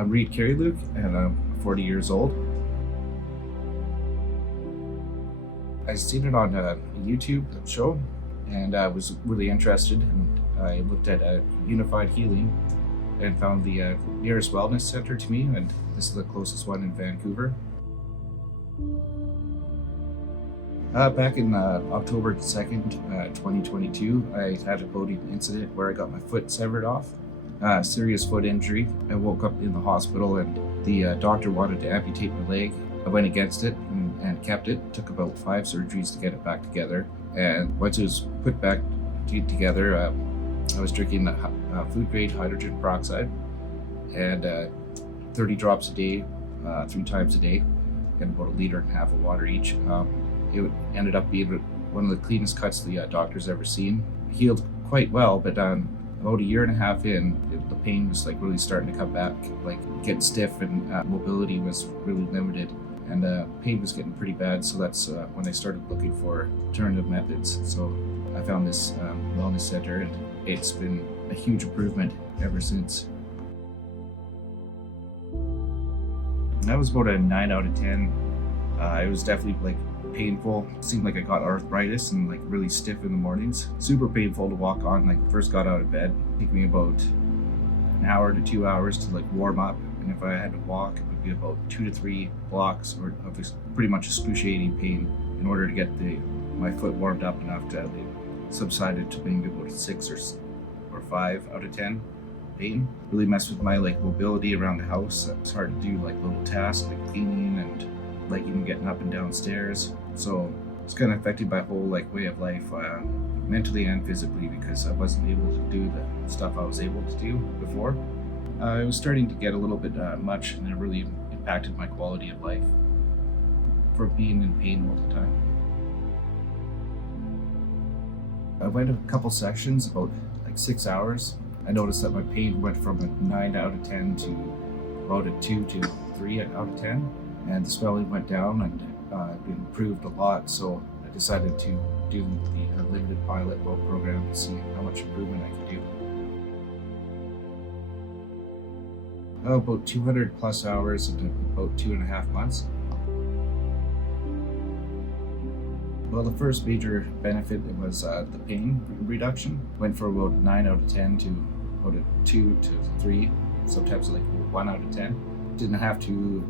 I'm Reed Carey-Luke, and I'm 40 years old. I seen it on a YouTube show, and I was really interested, and I looked at Unified Healing and found the nearest wellness center to me, and this is the closest one in Vancouver. Back in October 2nd, 2022, I had a boating incident where I got my foot severed off. Serious foot injury. I woke up in the hospital and the doctor wanted to amputate my leg. I went against it and kept it. Took about 5 surgeries to get it back together. And once it was put back together, I was drinking food grade hydrogen peroxide and 30 drops a day, 3 times a day, and about 1.5 liters of water each. It ended up being one of the cleanest cuts the doctor's ever seen. Healed quite well, but about 1.5 years in, the pain was like really starting to come back, like get stiff, and mobility was really limited, and pain was getting pretty bad. So that's when I started looking for alternative methods. So I found this wellness center, and it's been a huge improvement ever since. That was about a 9 out of 10. It was definitely like painful. It seemed like I got arthritis and like really stiff in the mornings. Super painful to walk on. Like first got out of bed, it took me about 1 hour to 2 hours to like warm up, and if I had to walk, it would be about 2 to 3 blocks of this pretty much excruciating pain in order to get my foot warmed up enough to it subsided to maybe about 6 or 5 out of 10 pain. Really messed with my like mobility around the house. It's hard to do like little tasks like cleaning and like even getting up and down stairs. So it's kind of affected my whole like way of life, mentally and physically, because I wasn't able to do the stuff I was able to do before. It was starting to get a little bit much, and it really impacted my quality of life for being in pain all the time. I went a couple sessions, about like 6 hours. I noticed that my pain went from a 9 out of 10 to about a 2 to 3 out of 10. And the swelling went down, and it improved a lot. So I decided to do the limited pilot boat program to see how much improvement I could do. About 200 plus hours in about 2.5 months. Well, the first major benefit was the pain reduction. Went from about 9 out of 10 to about a 2 to 3, sometimes like 1 out of 10. Didn't have to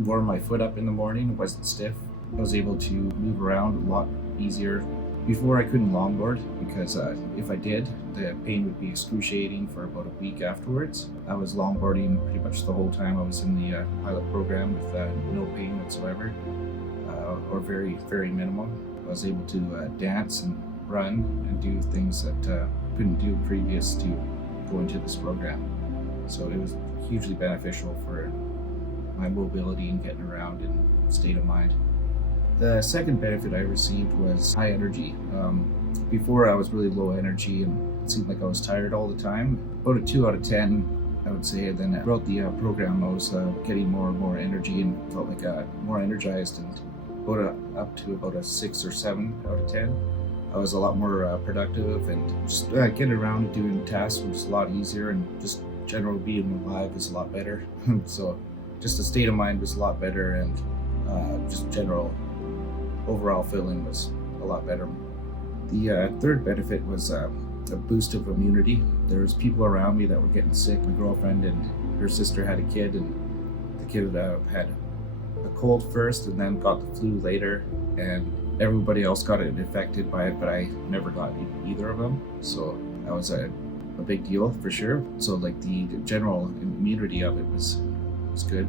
warm my foot up in the morning. It wasn't stiff. I was able to move around a lot easier. Before, I couldn't longboard because if I did, the pain would be excruciating for about a week afterwards. I was longboarding pretty much the whole time I was in the pilot program with no pain whatsoever, or very, very minimal. I was able to dance and run and do things that couldn't do previous to going to this program. So it was hugely beneficial for my mobility and getting around and state of mind. The second benefit I received was high energy. Before, I was really low energy and it seemed like I was tired all the time. About a 2 out of 10, I would say. Then throughout the program, I was getting more and more energy and felt like more energized, and up to about a 6 or 7 out of 10. I was a lot more productive, and just getting around and doing tasks was a lot easier, and just general being alive was a lot better. So just the state of mind was a lot better, and just general overall feeling was a lot better. The third benefit was a boost of immunity. There was people around me that were getting sick. My girlfriend and her sister had a kid, and the kid had a cold first and then got the flu later, and everybody else got infected by it, but I never got either of them. So that was a big deal for sure. So like the general immunity of it was good.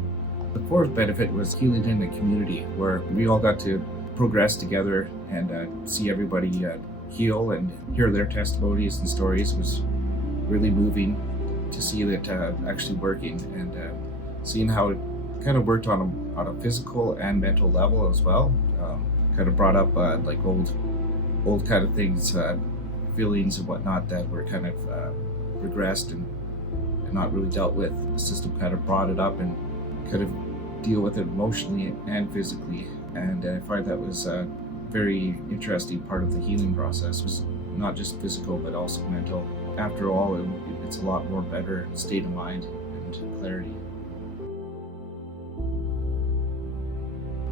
The fourth benefit was healing in the community, where we all got to progress together and see everybody heal and hear their testimonies and stories. It was really moving to see that actually working, and seeing how it kind of worked on a physical and mental level as well. Kind of brought up like old kind of things, feelings and whatnot that were kind of regressed and not really dealt with. The system kind of brought it up and kind of deal with it emotionally and physically. And I find that was a very interesting part of the healing process. It was not just physical, but also mental. After all, it's a lot more better state of mind and clarity.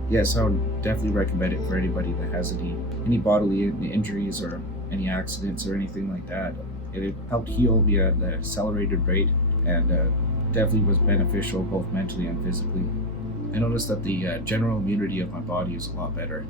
Yes, I would definitely recommend it for anybody that has any bodily injuries or any accidents or anything like that. It helped heal me at an accelerated rate, and definitely was beneficial both mentally and physically. I noticed that the general immunity of my body is a lot better.